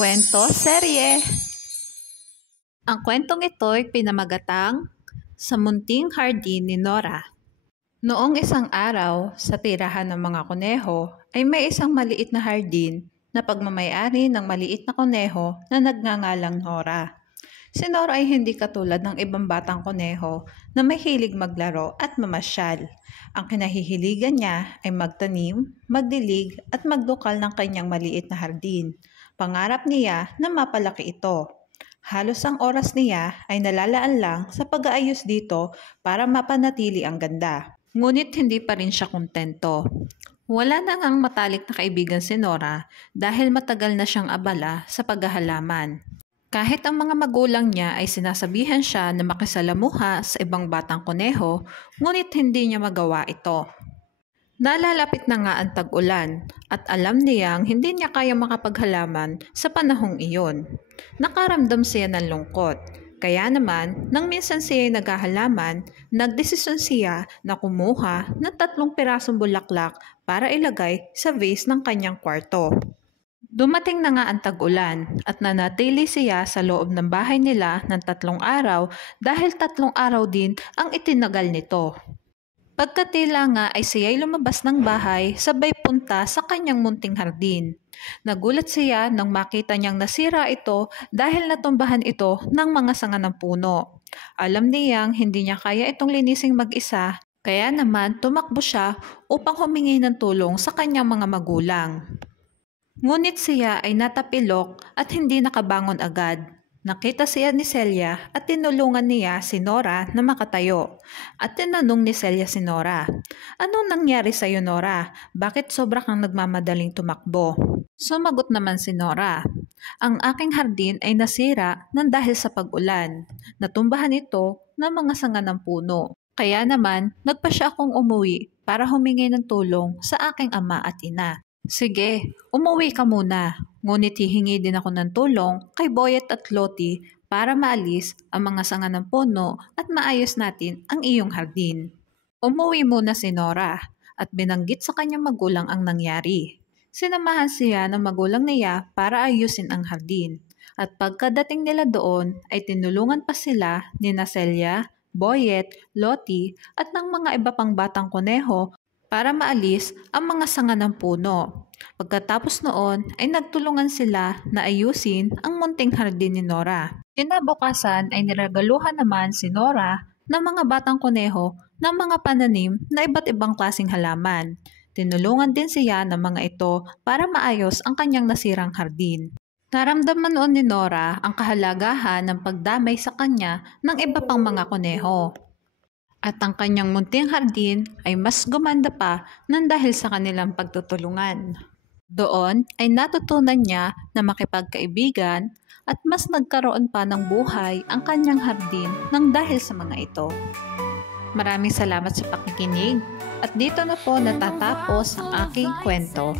Kwento serye. Ang kwentong ito ay pinamagatang Sa Munting Hardin ni Nora. Noong isang araw, sa tirahan ng mga kuneho, ay may isang maliit na hardin na pagmamayari ng maliit na kuneho na nagngangalang Nora. Si Nora ay hindi katulad ng ibang batang kuneho na may hilig maglaro at mamasyal. Ang kinahihiligan niya ay magtanim, magdilig at magdukal ng kanyang maliit na hardin. Pangarap niya na mapalaki ito. Halos ang oras niya ay nalalaan lang sa pag-aayos dito para mapanatili ang ganda. Ngunit hindi pa rin siya kontento. Wala na ngang matalik na kaibigan si Nora dahil matagal na siyang abala sa paghahalaman. Kahit ang mga magulang niya ay sinasabihan siya na makisalamuha sa ibang batang kuneho, ngunit hindi niya magawa ito. Nalalapit na nga ang tag-ulan at alam niyang hindi niya kaya makapaghalaman sa panahong iyon. Nakaramdam siya ng lungkot. Kaya naman, nang minsan siya ay naghahalaman, nagdesisyon siya na kumuha ng 3 pirasong bulaklak para ilagay sa vase ng kanyang kwarto. Dumating na nga ang tag-ulan at nanatili siya sa loob ng bahay nila ng 3 araw dahil 3 araw din ang itinagal nito. Pagkatila nga ay siya'y lumabas ng bahay sabay punta sa kanyang munting hardin. Nagulat siya nang makita niyang nasira ito dahil natumbahan ito ng mga sanga ng puno. Alam niyang hindi niya kaya itong linising mag-isa, kaya naman tumakbo siya upang humingi ng tulong sa kanyang mga magulang. Ngunit siya ay natapilok at hindi nakabangon agad. Nakita siya ni Celia at tinulungan niya si Nora na makatayo. At tinanong ni Celia si Nora, "Anong nangyari sa iyo, Nora? Bakit sobra kang nagmamadaling tumakbo?" Sumagot naman si Nora, "Ang aking hardin ay nasira nang dahil sa pag-ulan. Natumbahan ito ng mga sanga ng puno. Kaya naman, nagpa siya akong umuwi para humingi ng tulong sa aking ama at ina." "Sige, umuwi ka muna. Ngunit hihingi din ako ng tulong kay Boyet at Lottie para maalis ang mga sanga ng puno at maayos natin ang iyong hardin." Umuwi muna si Nora at binanggit sa kanyang magulang ang nangyari. Sinamahan siya ng magulang niya para ayusin ang hardin. At pagkadating nila doon ay tinulungan pa sila ni Celia, Boyet, Lottie at ng mga iba pang batang kuneho para maalis ang mga sanga ng puno. Pagkatapos noon ay nagtulungan sila na ayusin ang munting hardin ni Nora. Kinabukasan ay niragaluhan naman si Nora ng mga batang kuneho ng mga pananim na iba't ibang klaseng halaman. Tinulungan din siya ng mga ito para maayos ang kanyang nasirang hardin. Naramdaman noon ni Nora ang kahalagahan ng pagdamay sa kanya ng iba pang mga kuneho. At ang kanyang munting hardin ay mas gumanda pa nang dahil sa kanilang pagtutulungan. Doon ay natutunan niya na makipagkaibigan at mas nagkaroon pa ng buhay ang kanyang hardin nang dahil sa mga ito. Maraming salamat sa pakikinig at dito na po natatapos ang aking kwento.